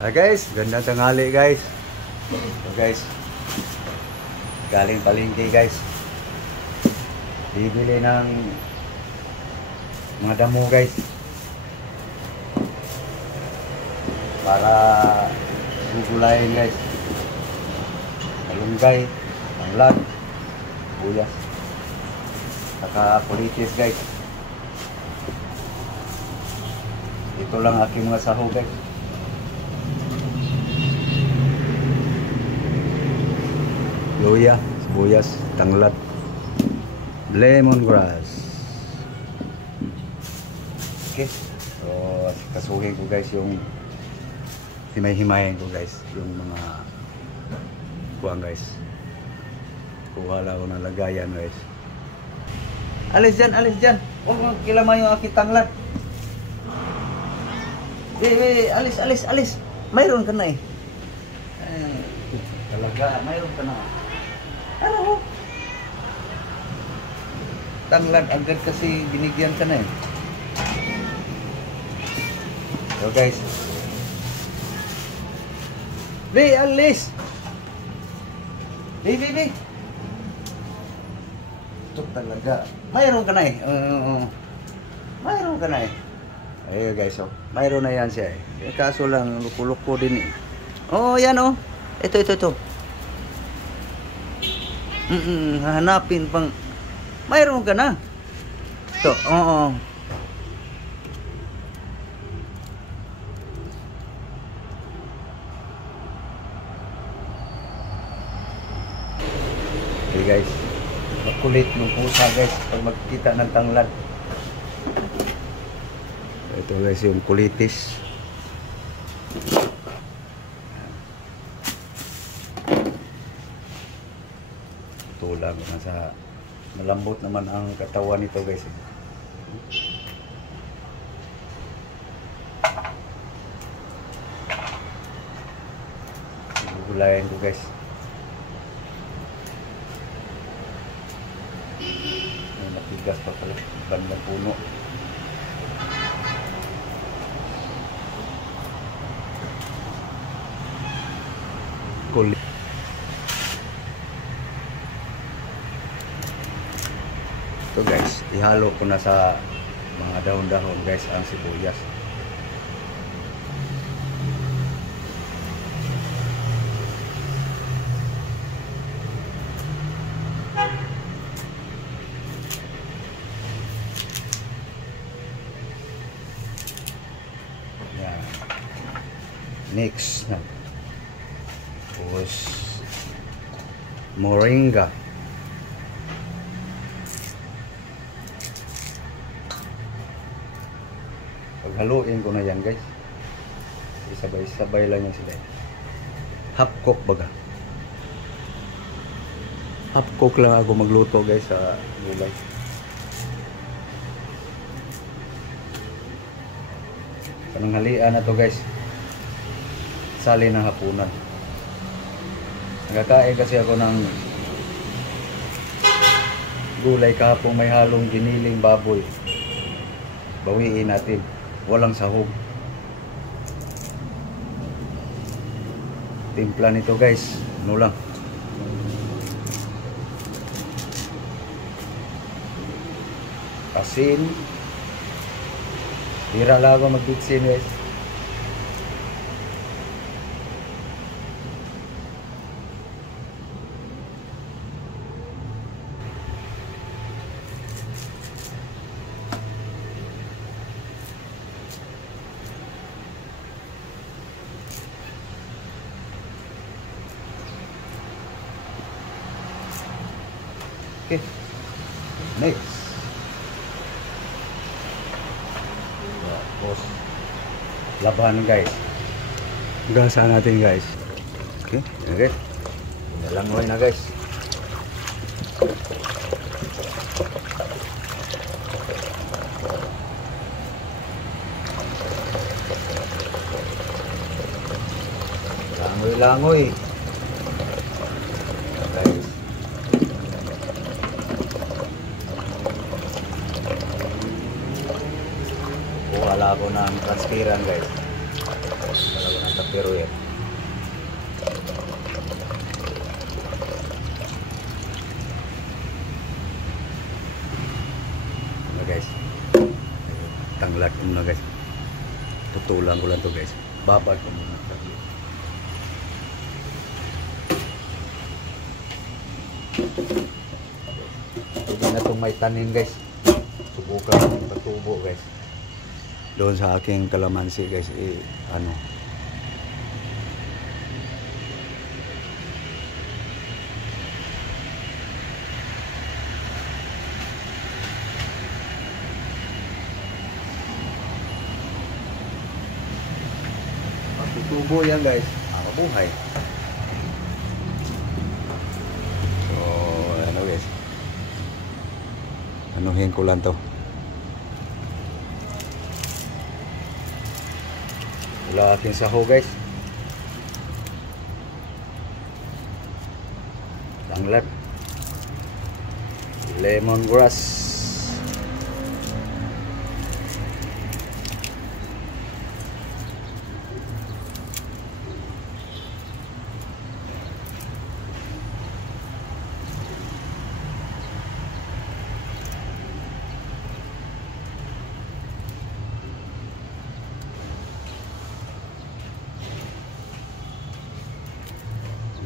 Guys, gandang tanghali guys. So guys, galing palengke guys. Bibili ng mga damo guys. Para gugulayin guys. Malunggay, tanglad, buyas. Saka politis guys. Ito lang aking mga sahog guys. Luya, sibuyas, tanglad, lemongrass. Okay. So, kasuhin ko guys yung himay-himayin ko guys. Yung mga kuwang guys. Kuha lang ako ng lagayan guys. Alis dyan, alis dyan. Huwag mo kilaman yung aking tanglad. Alis, alis, alis. Mayroon ka na eh. Talaga, mayroon ka na. Ano? Tanglad agad kasi binigyan ka na eh. So guys. Alis! Be. Ito talaga. Mayroon ka na eh. Mayroon ka na eh. Ayun guys, oh. Mayroon na yan siya eh. Kaso lang, luko-luko din eh. Oh, yan oh. Ito. Hahanapin pang mayroon ka na. Ito, oo. Okay guys, makulit yung pusa guys pag magkita ng tanglad. Ito guys yung kulitis. Tulang nasa malambot naman ang katawan nito guys. Gugulayin ko guys. May matigas pa pala bandang puno. Kulit. Ito guys, ihalo ko na sa mga dahon-dahon guys ang sibuyas. Yan. Next na. Tapos moringa. Paghaluin ko na yan guys. Sabay-sabay lang yan sila. Half cook baga. Half cook lang ako magluto guys sa gulay. Pananghalian na to guys. Sali ng hapunan. Nagkakain kasi ako ng gulay kahapon may halong giniling baboy. Bawiin natin. Walang sahog. Timpla nito guys. Ano lang. Asin. Bira lang ako magbitsin guys. Okay. Next. Tapos labahan guys. Gasa natin guys. Okay. Okay. Nalangoy na guys. Langoy. Wala ko ng transparent guys. Kapero yan. Ano guys, tanglat ko muna guys. Tutulan ko lang to guys. Babad ko muna. Ito na itong may tanin guys. Subukan pagtubo guys. Doon sa aking kalamansi guys, ano, tubo yan guys, mabuhay. So ano guys, anuhin ko lang to. Wala ating saho guys, tanglat, lemongrass,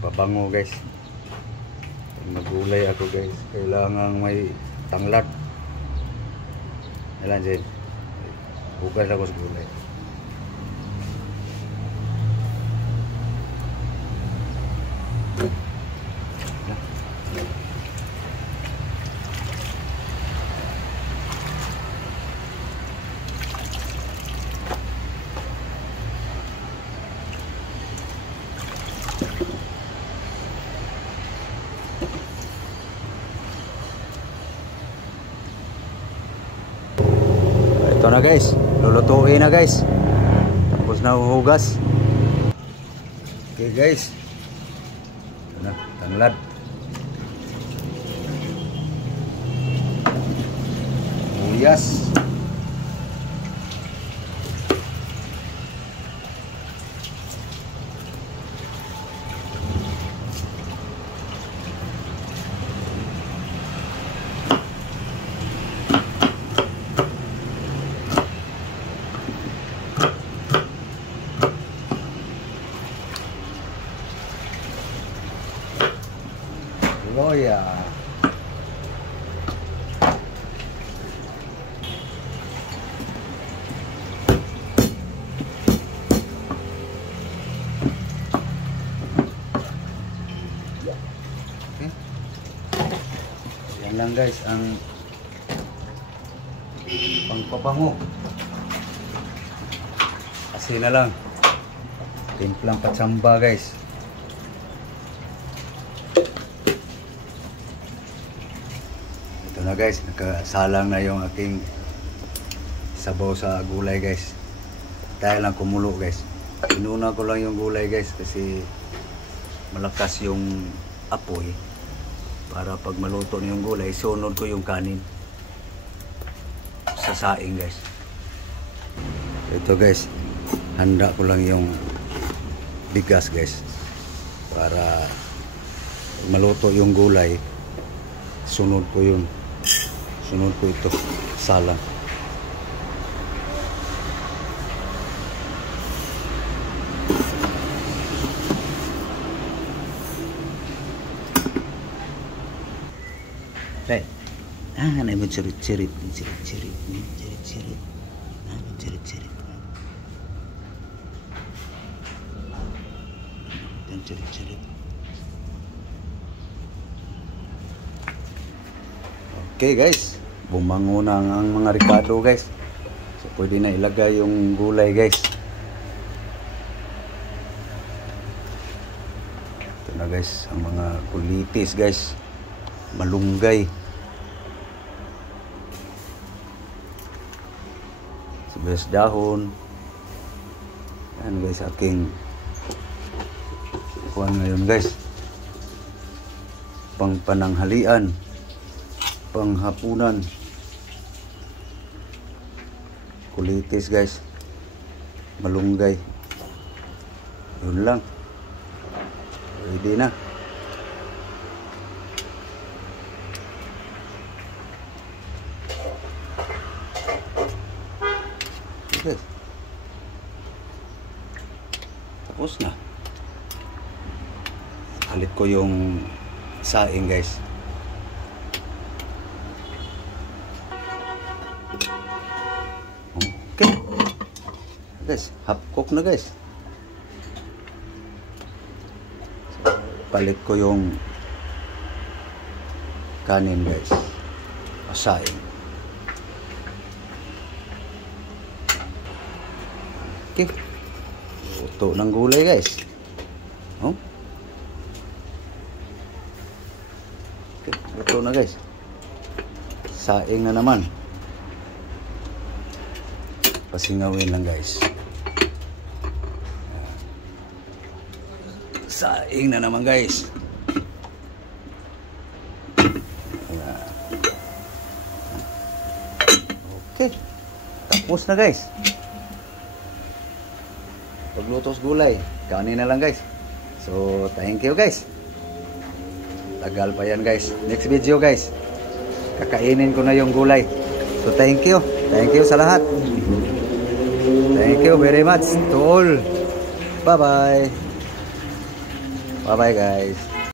pabango guys. Pag nagulay ako guys, kailangan may tanglat. Alam dyan, hugas ako sa gulay. Ito na guys, lulutuin na guys. Tapos na huhugas. Okay guys, ito na, tanglad. Uyas. Loya. Okay. Yan lang guys ang pangpabango. Kasi na lang. Timplang patsamba guys. Na guys, nakasalang na yung aking sabaw sa gulay guys. Dahil lang kumulo guys. Inuna ko lang yung gulay guys kasi malakas yung apoy. Para pag maluto na yung gulay, sunod ko yung kanin sa saing guys. Ito guys, handa ko lang yung bigas guys. Para maluto yung gulay, sunod ko yun. Sunod ko ito, salang. Right. Ano yung cirit-cirit, cirit-cirit, cirit-cirit, cirit-cirit. Dan cirit-cirit. Okay guys, bumango na ang mga ricado guys. So pwede na ilagay yung gulay guys. Ito na guys, ang mga kulitis guys. Malunggay. Sibuyas dahon. Yan guys, aking kuhan ngayon guys. Pang pananghalian. Panghapunan, kulitis guys, malunggay, Yun lang. Ready na. Okay. Tapos na. Halit ko yung saing guys. Okay. Guys, half cook na guys. Palit ko yung kanin guys. Saing. Okay. Luto ng gulay guys. Oh. Okay, luto na guys. Saing na naman. Pasingawin lang guys. Saing na naman guys. Okay. Tapos na guys. Paglutos gulay. Kanin na lang guys. So thank you guys. Tagal pa yan guys. Next video guys. Kakainin ko na yung gulay. So thank you. Thank you sa lahat. Thank you very much to all. Bye bye. Bye bye guys.